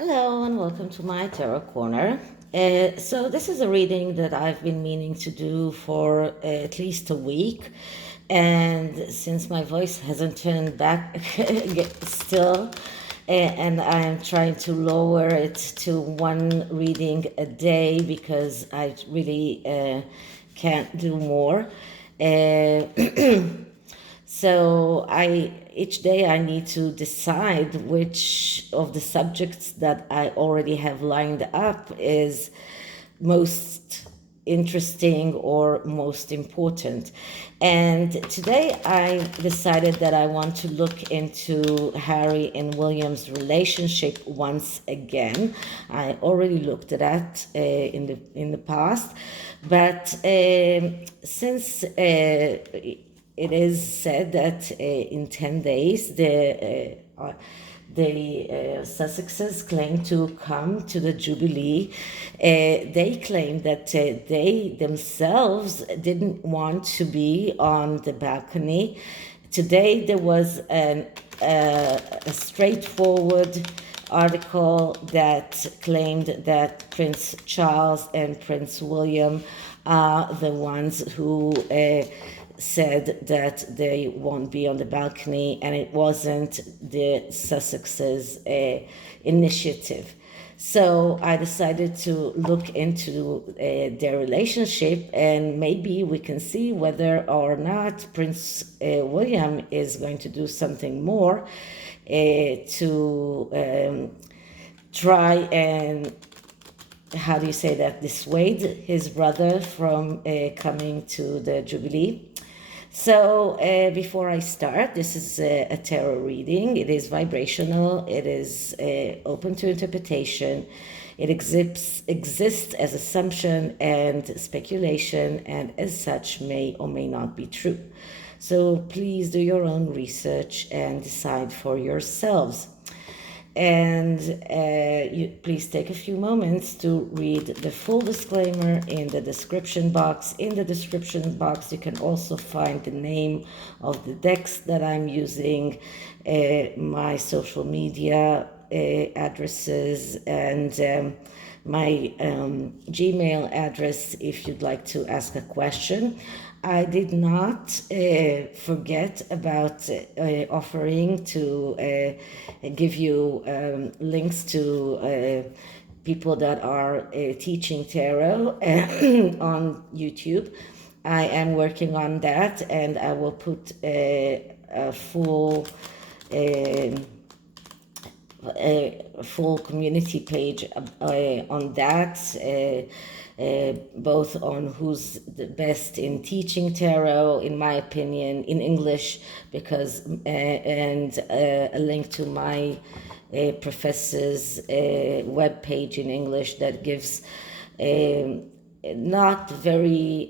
Hello and welcome to my Tarot Corner. So this is a reading that I've been meaning to do for at least a week, and since my voice hasn't turned back still, and I'm trying to lower it to one reading a day because I really can't do more. Uh, So each day I need to decide which of the subjects that I already have lined up is most interesting or most important. And today I decided that I want to look into Harry and William's relationship once again. I already looked at that in the past, but since it is said that in 10 days the Sussexes claim to come to the Jubilee. They claim that they themselves didn't want to be on the balcony. Today there was a straightforward article that claimed that Prince Charles and Prince William are the ones who said that they won't be on the balcony, and it wasn't the Sussexes' initiative. So I decided to look into their relationship, and maybe we can see whether or not Prince William is going to do something more to try and, how do you say that, dissuade his brother from coming to the Jubilee. So before I start, this is a tarot reading. It is vibrational. It is open to interpretation. It exists as assumption and speculation, and as such may or may not be true. So please do your own research and decide for yourselves. And please take a few moments to read the full disclaimer in the description box. In the description box, you can also find the name of the decks that I'm using, my social media addresses, and my Gmail address if you'd like to ask a question. I did not forget about offering to give you links to people that are teaching tarot on YouTube. I am working on that, and I will put a full community page on that, both on who's the best in teaching tarot, in my opinion, in English, because and a link to my professor's web page in English that gives not very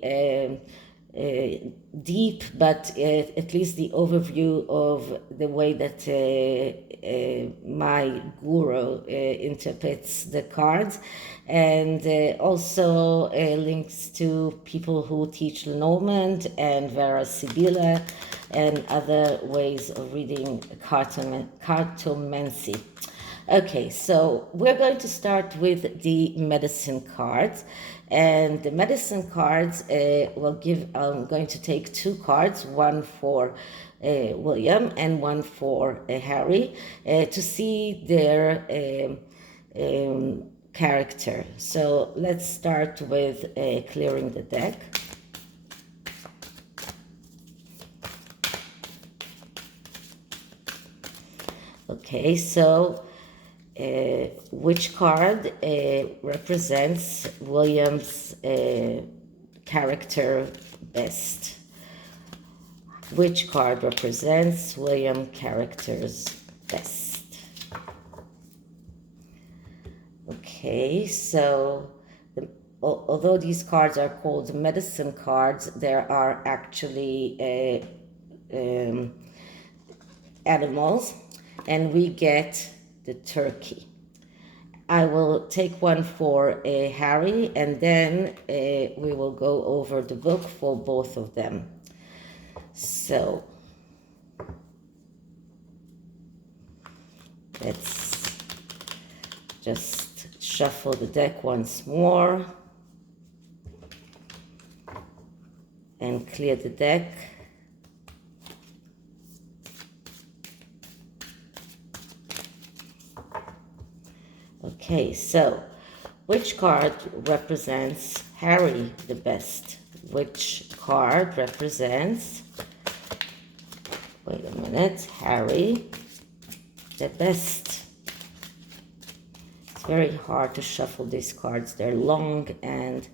deep, but at least the overview of the way that my guru interprets the cards, and also links to people who teach Lenormand and Vera Sibilla and other ways of reading cartomancy. Okay, so we're going to start with the medicine cards. And the medicine cards will give, I'm going to take two cards, one for William and one for Harry, to see their character. So let's start with clearing the deck. Okay, so which card represents William's character best? Which card represents William character's best? Okay, so although these cards are called medicine cards, there are actually animals, and we get the turkey. I will take one for Harry, and then we will go over the book for both of them. So let's just shuffle the deck once more and clear the deck. Okay, so which card represents Harry the best? Which card represents, wait a minute, Harry the best? It's very hard to shuffle these cards. They're long and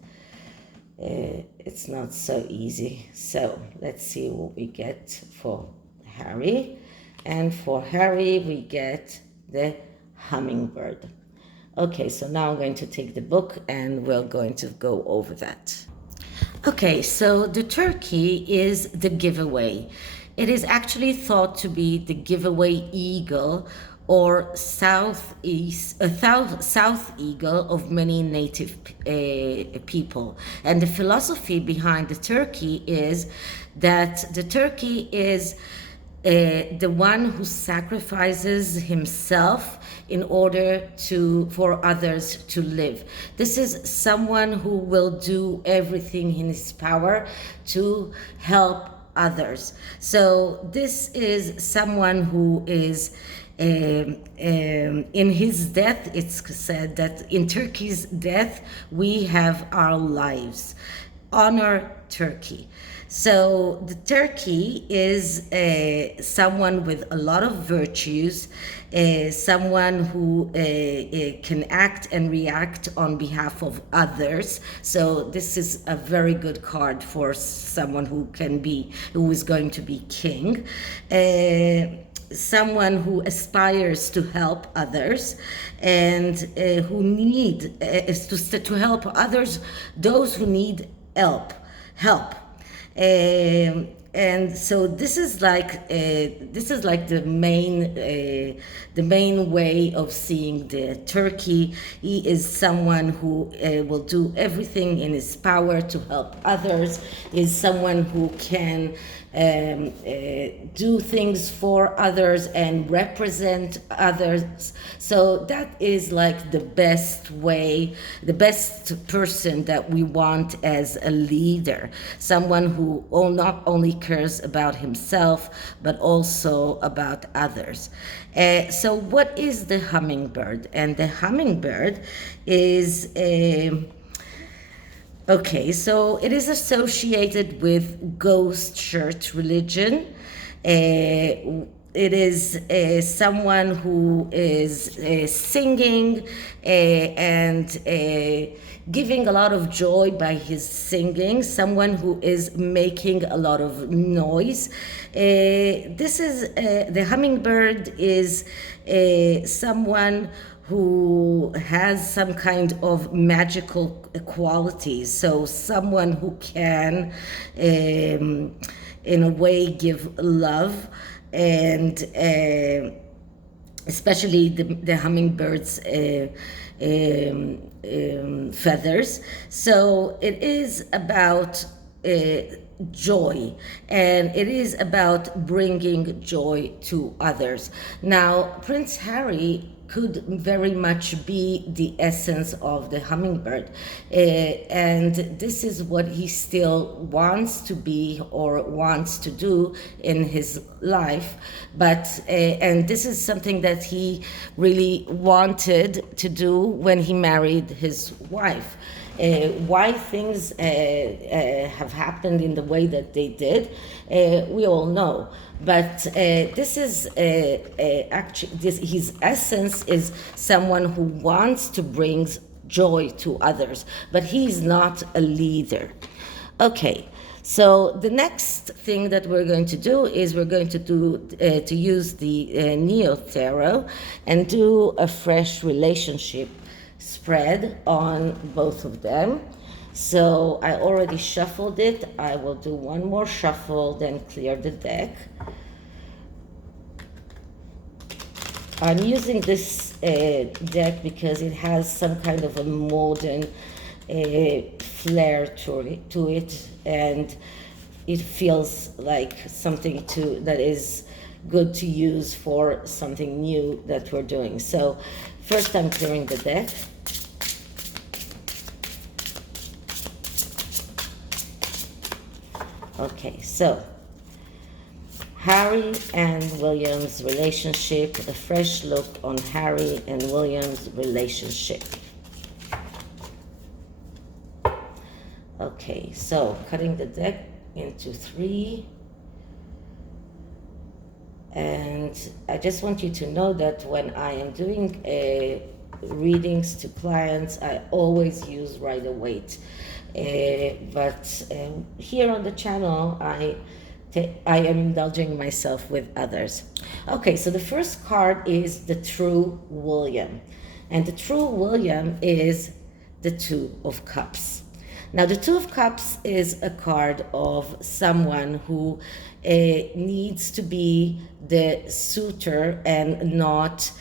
it's not so easy. So let's see what we get for Harry. And for Harry, we get the hummingbird. Okay, so now I'm going to take the book and we're going to go over that. Okay, so the turkey is the giveaway. It is actually thought to be the giveaway eagle or south eagle of many native people. And the philosophy behind the turkey is that the turkey is the one who sacrifices himself in order for others to live. This is someone who will do everything in his power to help others. So this is someone who is in his death. It's said that in Turkey's death we have our lives. Honor Turkey. So the turkey is someone with a lot of virtues, someone who can act and react on behalf of others. So this is a very good card for someone who is going to be king. Someone who aspires to help others and who is to help others, those who need help. And so this is like the main way of seeing the turkey. He is someone who will do everything in his power to help others. Is someone who can do things for others and represent others. So that is like the best way, the best person that we want as a leader. Someone who not only cares about himself, but also about others. So what is the hummingbird? And the hummingbird is okay, so it is associated with ghost church religion. It is someone who is singing and giving a lot of joy by his singing, someone who is making a lot of noise. This is the hummingbird is someone who has some kind of magical qualities. So someone who can, in a way, give love, and especially the hummingbird's feathers. So it is about joy, and it is about bringing joy to others. Now, Prince Harry could very much be the essence of the hummingbird, and this is what he still wants to be or wants to do in his life. But and this is something that he really wanted to do when he married his wife. Why things have happened in the way that they did, we all know. But this is actually, his essence is someone who wants to bring joy to others, but he's not a leader. Okay, so the next thing that we're going to do is we're going to use the Neo Tarot and do a fresh relationship spread on both of them. So I already shuffled it. I will do one more shuffle, then clear the deck. I'm using this deck because it has some kind of a modern flair to it, and it feels like something that is good to use for something new that we're doing. So First, I'm clearing the deck. Okay, so Harry and William's relationship, a fresh look on Harry and William's relationship. Okay, so cutting the deck into 3. And I just want you to know that when I am doing readings to clients, I always use Rider-Waite. But here on the channel, I am indulging myself with others. Okay, so the first card is the True William. And the True William is the Two of Cups. Now, the Two of Cups is a card of someone who needs to be the suitor and not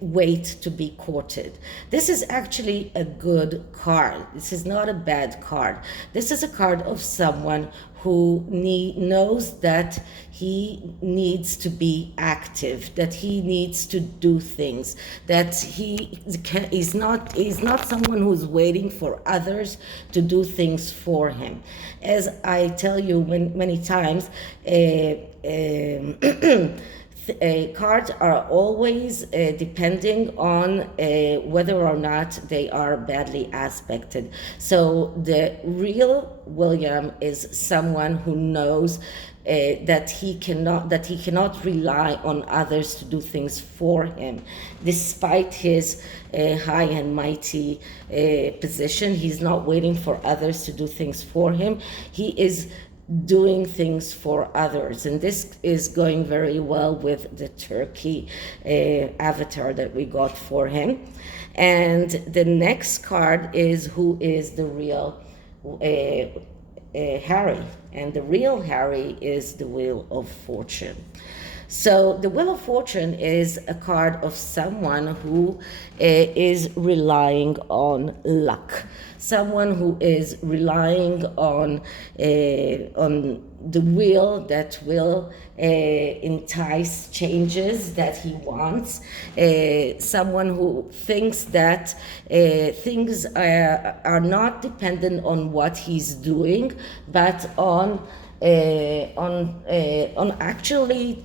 wait to be courted. This is actually a good card. This is not a bad card. This is a card of someone who knows that he needs to be active, that he needs to do things, that he is not someone who's waiting for others to do things for him. As I tell you many times, cards are always depending on whether or not they are badly aspected. So the real William is someone who knows that he cannot rely on others to do things for him, despite his high and mighty position. He's not waiting for others to do things for him. He is doing things for others, and this is going very well with the turkey avatar that we got for him. And the next card is who is the real Harry, and the real Harry is the Wheel of Fortune. So the Wheel of Fortune is a card of someone who is relying on luck, someone who is relying on the wheel that will entice changes that he wants, someone who thinks that things are not dependent on what he's doing, but on actually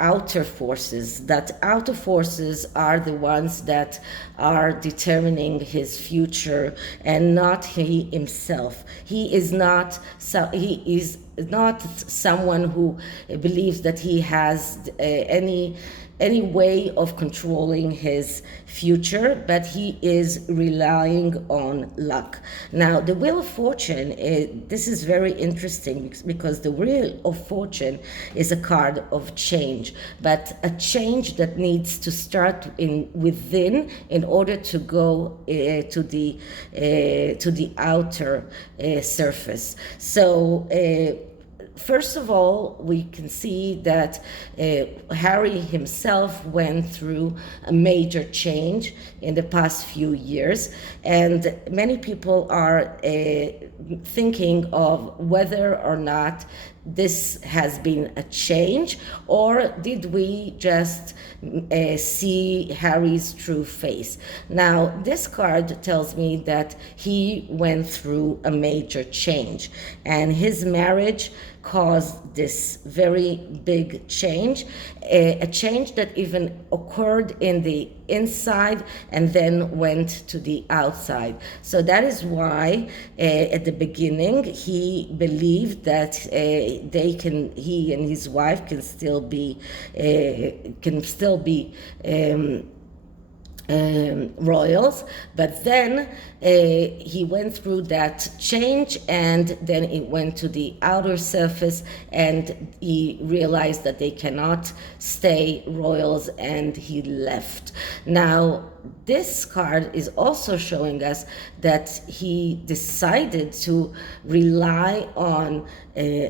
outer forces. That outer forces are the ones that are determining his future, and not he himself. He is not someone who believes that he has any way of controlling his future, but he is relying on luck. Now, the Wheel of Fortune, this is very interesting because the Wheel of Fortune is a card of change, but a change that needs to start within in order to go to the outer surface. So first of all, we can see that Harry himself went through a major change in the past few years, and many people are thinking of whether or not this has been a change, or did we just see Harry's true face. Now, this card tells me that he went through a major change, and his marriage caused this very big change, a change that even occurred in the inside and then went to the outside. So that is why at the beginning he believed that he and his wife can still be royals, but then he went through that change, and then it went to the outer surface, and he realized that they cannot stay royals, and he left. Now, this card is also showing us that he decided to rely on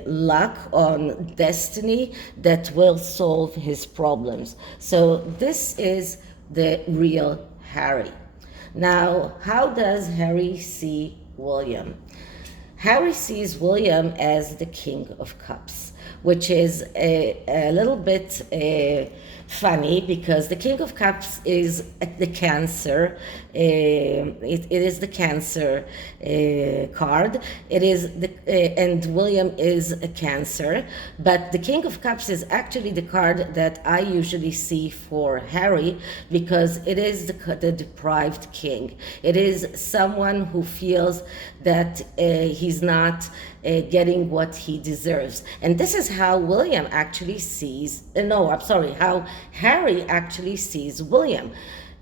luck, on destiny that will solve his problems. So this is the real Harry. Now, how does Harry see William? Harry sees William as the King of Cups, which is a little bit funny because the King of Cups is the Cancer. It is the Cancer card. It is and William is a Cancer, but the King of Cups is actually the card that I usually see for Harry because it is the deprived king. It is someone who feels that he's not getting what he deserves. And this is how William actually sees, how Harry actually sees William.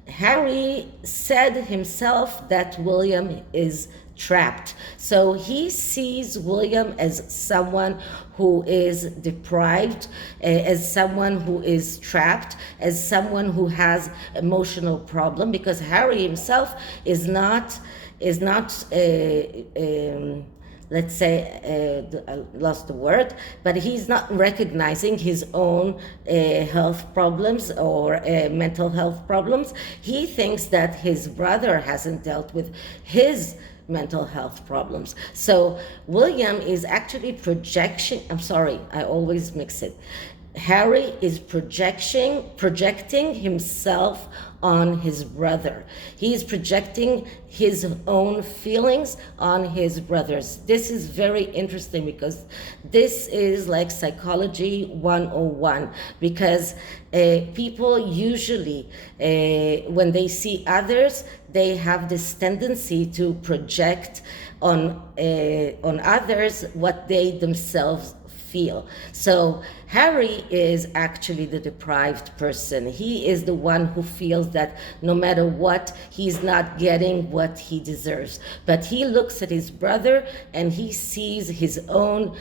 Harry said himself that William is trapped. So he sees William as someone who is deprived, as someone who is trapped, as someone who has emotional problem, because Harry himself is not let's say, I lost the word, but he's not recognizing his own health problems or mental health problems. He thinks that his brother hasn't dealt with his mental health problems. So William is actually I always mix it. Harry is projecting himself on his brother. He is projecting his own feelings on his brothers. This is very interesting because this is like psychology 101, because people usually, when they see others, they have this tendency to project on others what they themselves feel. So Harry is actually the deprived person. He is the one who feels that no matter what, he's not getting what he deserves. But he looks at his brother and he sees his own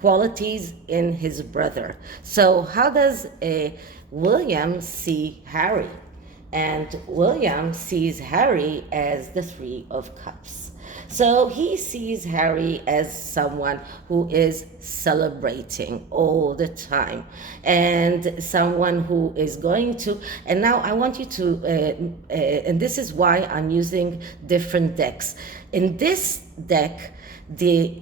qualities in his brother. So how does William see Harry? And William sees Harry as the Three of Cups. So he sees Harry as someone who is celebrating all the time, and someone who is going to, and now I want you to, and this is why I'm using different decks. In this deck, the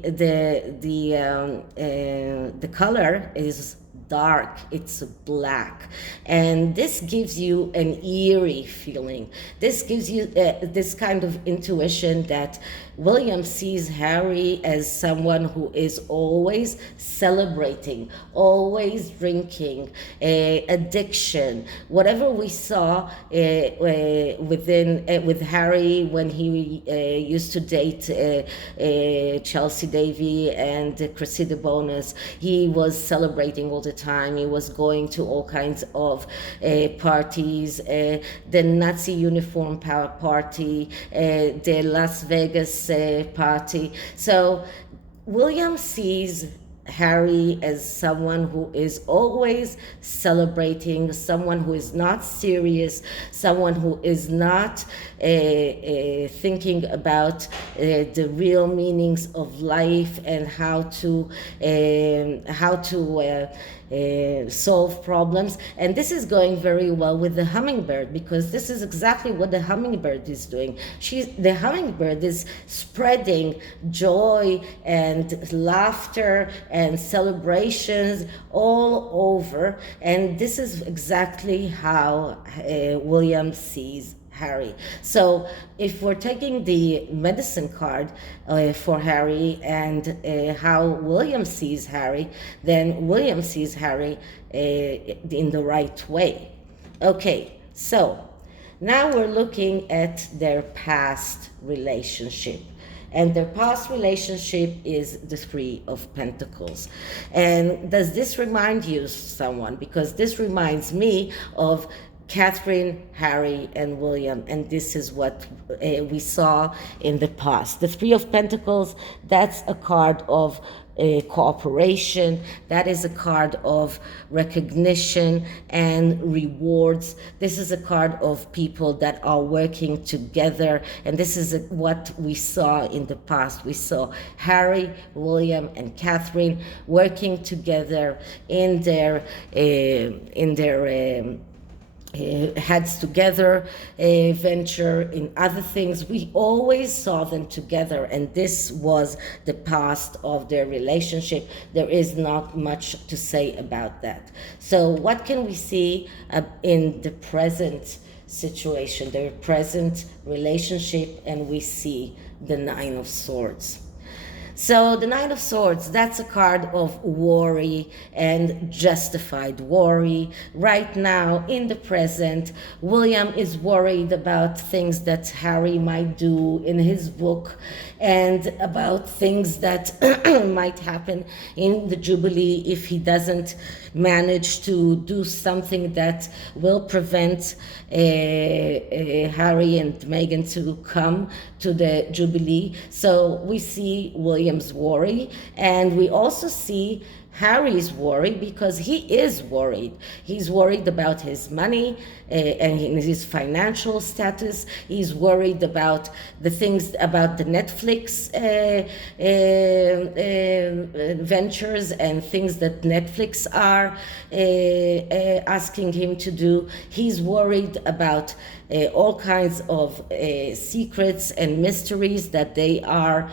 color is dark, it's black, and this gives you an eerie feeling. This gives you this kind of intuition that William sees Harry as someone who is always celebrating, always drinking, addiction, whatever we saw with Harry when he used to date Chelsea Davy and Cressida Bonus. He was celebrating all the time. He was going to all kinds of parties, the Nazi uniform party, the Las Vegas party. So William sees Harry as someone who is always celebrating, someone who is not serious, someone who is not thinking about the real meanings of life and how to solve problems. And this is going very well with the hummingbird, because this is exactly what the hummingbird is doing. The hummingbird is spreading joy and laughter and celebrations all over, and this is exactly how William sees Harry. So if we're taking the medicine card for Harry and how William sees Harry, then William sees Harry in the right way. Okay, so now we're looking at their past relationship. And their past relationship is the Three of Pentacles. And does this remind you of someone? Because this reminds me of Catherine, Harry, and William, and this is what we saw in the past. The Three of Pentacles, that's a card of cooperation. That is a card of recognition and rewards. This is a card of people that are working together, and this is what we saw in the past. We saw Harry, William, and Catherine working together in their heads together, venture in other things. We always saw them together, and this was the past of their relationship. There is not much to say about that. So what can we see in the present situation, their present relationship? And we see the Nine of Swords. So the Nine of Swords, that's a card of worry and justified worry. Right now, in the present, William is worried about things that Harry might do in his book and about things that might happen in the Jubilee if he doesn't manage to do something that will prevent Harry and Meghan to come to the Jubilee. So we see William's worry, and we also see Harry's worry, because he is worried. He's worried about his money and his financial status. He's worried about the things, about the Netflix ventures and things that Netflix are asking him to do. He's worried about all kinds of secrets and mysteries that they are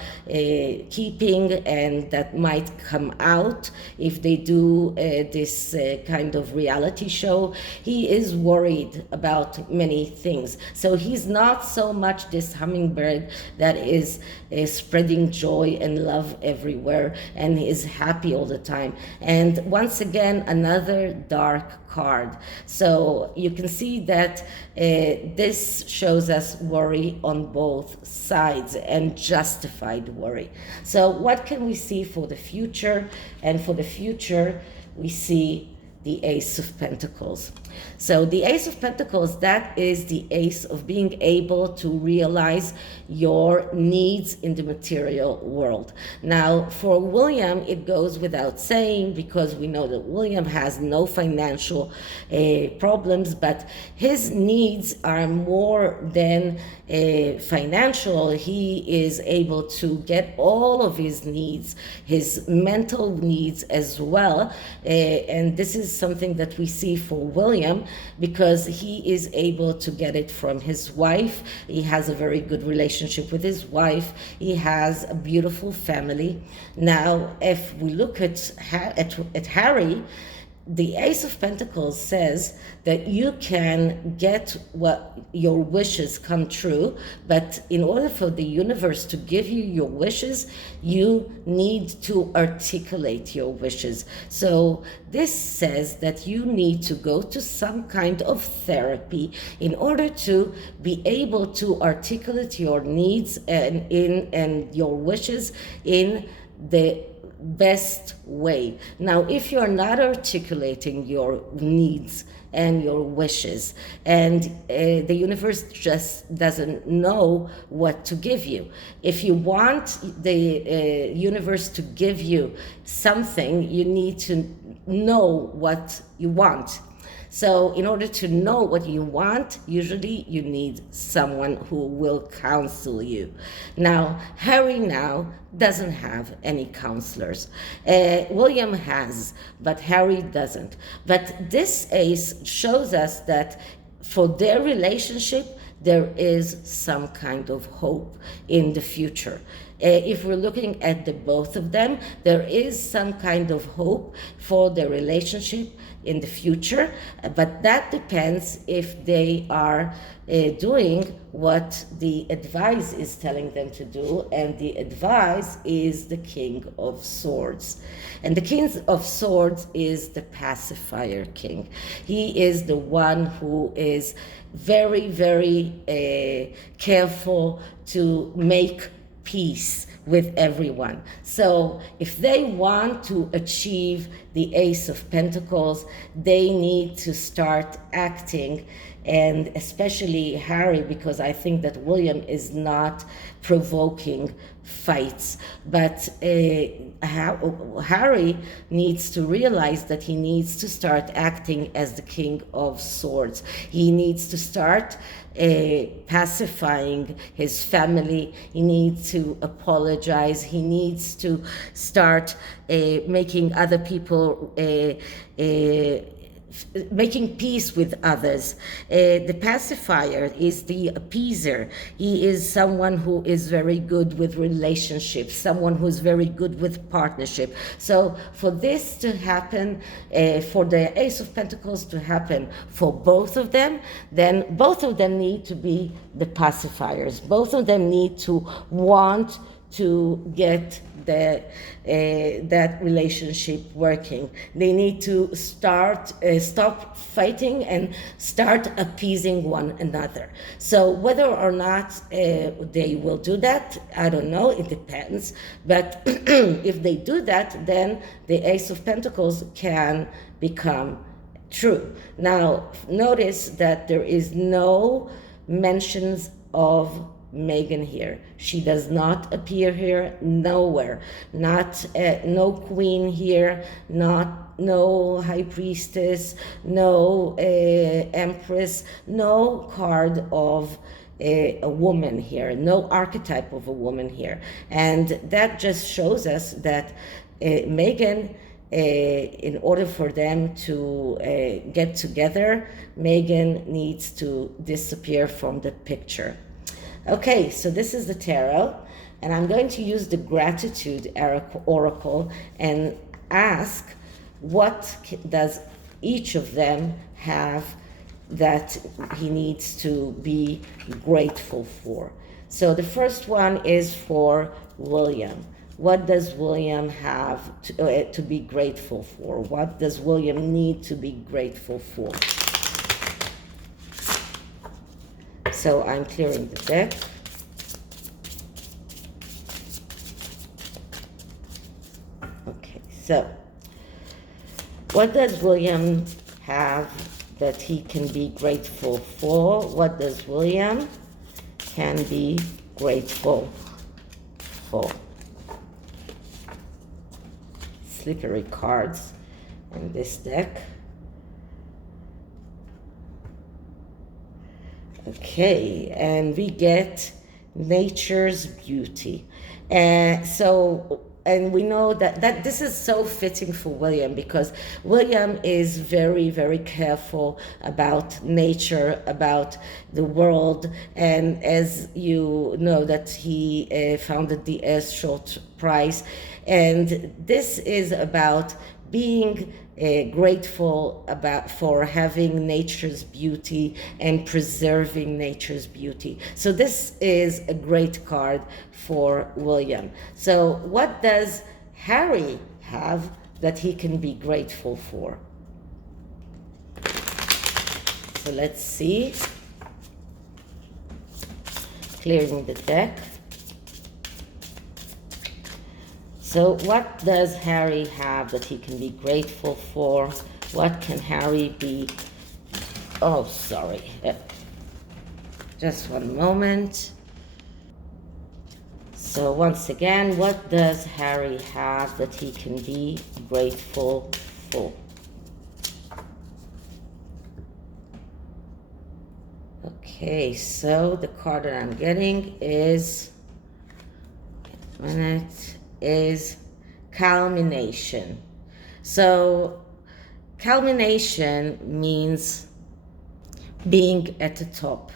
keeping and that might come out if they do this kind of reality show. He is worried about many things. So he's not so much this hummingbird that is spreading joy and love everywhere and is happy all the time. And once again, another dark card. So you can see that this shows us worry on both sides and justified worry. So what can we see for the future? And for the future, we see the Ace of Pentacles. So the Ace of Pentacles, that is the ace of being able to realize your needs in the material world. Now, for William, it goes without saying, because we know that William has no financial problems, but his needs are more than financial. He is able to get all of his needs, his mental needs as well. And this is something that we see for William, because he is able to get it from his wife. He has a very good relationship with his wife. He has a beautiful family. Now, if we look at Harry, the Ace of Pentacles says that you can get what your wishes come true, but in order for the universe to give you your wishes, you need to articulate your wishes. So this says that you need to go to some kind of therapy in order to be able to articulate your needs and your wishes in the best way. Now, if you're not articulating your needs and your wishes, and the universe just doesn't know what to give you. If you want the universe to give you something, you need to know what you want. So in order to know what you want, usually you need someone who will counsel you. Now, Harry now doesn't have any counselors. William has, but Harry doesn't. But this ace shows us that for their relationship, there is some kind of hope in the future. If we're looking at the both of them, there is some kind of hope for their relationship in the future, but that depends if they are doing what the advice is telling them to do, and the advice is the King of Swords. And the King of Swords is the pacifier king. He is the one who is very, very careful to make peace with everyone. So if they want to achieve the Ace of Pentacles, they need to start acting, and especially Harry, because I think that William is not provoking fights, but Harry needs to realize that he needs to start acting as the King of Swords. He needs to start pacifying his family. He needs to apologize. He needs to start making other people making peace with others. The pacifier is the appeaser. He is someone who is very good with relationships, someone who's very good with partnership. So for this to happen, for the Ace of Pentacles to happen for both of them, then both of them need to be the pacifiers. Both of them need to want to get that relationship working. They need to stop fighting and start appeasing one another. So whether or not they will do that, I don't know, it depends. But if they do that, then the Ace of Pentacles can become true. Now, notice that there is no mentions of Meghan here. She does not appear here nowhere. Not no queen here, no high priestess, no empress, no card of a woman here, no archetype of a woman here. And that just shows us that Meghan, in order for them to get together, Meghan needs to disappear from the picture. Okay, so this is the tarot, and I'm going to use the gratitude oracle and ask what does each of them have that he needs to be grateful for. So the first one is for William. What does William have to be grateful for? What does William need to be grateful for? So I'm clearing the deck. Okay, so what does William have that he can be grateful for? What does William can be grateful for? Slippery cards in this deck. Okay, and we get nature's beauty. And we know that this is so fitting for William, because William is very, very careful about nature, about the world. And as you know, that he founded the Earthshot Prize. And this is about being grateful for having nature's beauty and preserving nature's beauty. So this is a great card for William. So what does Harry have that he can be grateful for? So let's see. Clearing the deck. So what does Harry have that he can be grateful for? What can Harry be? Oh, sorry. Just one moment. So once again, what does Harry have that he can be grateful for? Okay, so the card that I'm getting is, is culmination. So culmination means being at the top.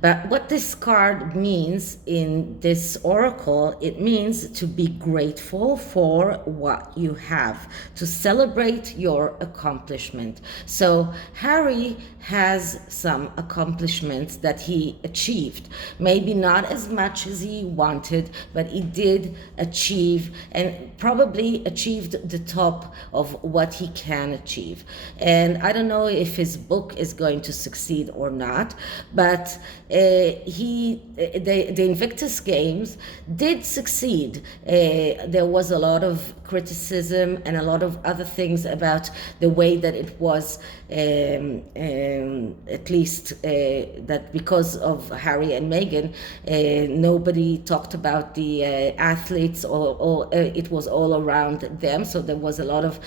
But what this card means in this oracle, it means to be grateful for what you have, to celebrate your accomplishment. So Harry has some accomplishments that he achieved. Maybe not as much as he wanted, but he did achieve, and probably achieved the top of what he can achieve. And I don't know if his book is going to succeed or not, but the Invictus Games did succeed. There was a lot of criticism and a lot of other things about the way that it was, at least that because of Harry and Meghan, nobody talked about the athletes, or it was all around them. So there was a lot of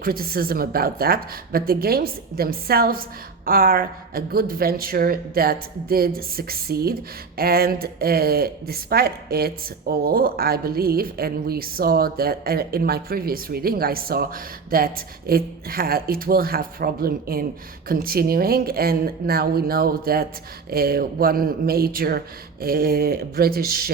criticism about that. But the games themselves are a good venture that did succeed. And despite it all, I believe, and we saw that in my previous reading, I saw that it will have problem in continuing. And now we know that one major British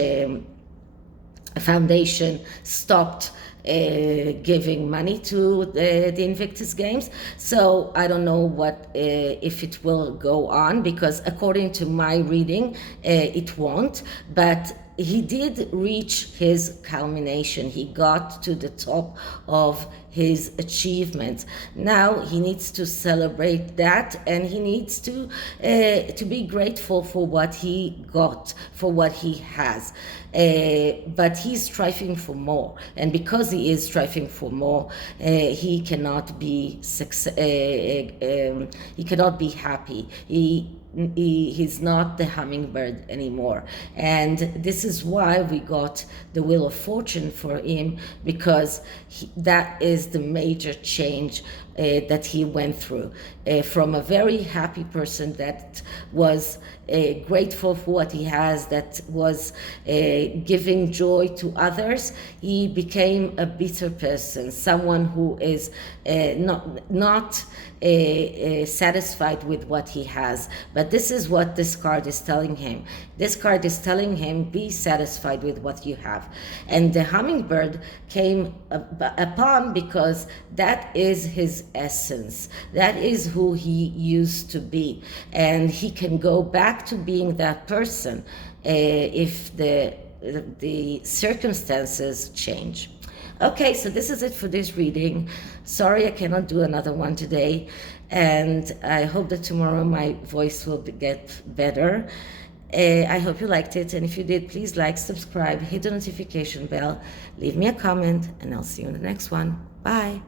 foundation stopped giving money to the Invictus Games. So I don't know what if it will go on, because according to my reading, it won't. But he did reach his culmination. He got to the top of his achievements. Now he needs to celebrate that, and he needs to be grateful for what he got, for what he has. But he's striving for more, and because he is striving for more, he cannot be he cannot be happy. He's not the hummingbird anymore. And this is why we got the Wheel of Fortune for him, because that is the major change that he went through. From a very happy person that was grateful for what he has, that was giving joy to others, he became a bitter person, someone who is not satisfied with what he has. But this is what this card is telling him. This card is telling him, be satisfied with what you have. And the hummingbird came upon because that is his essence. That is who he used to be. And he can go back to being that person if the circumstances change. Okay, so this is it for this reading. Sorry I cannot do another one today, and I hope that tomorrow my voice will get better. I hope you liked it, and if you did, please like, subscribe, hit the notification bell, leave me a comment, and I'll see you in the next one. Bye.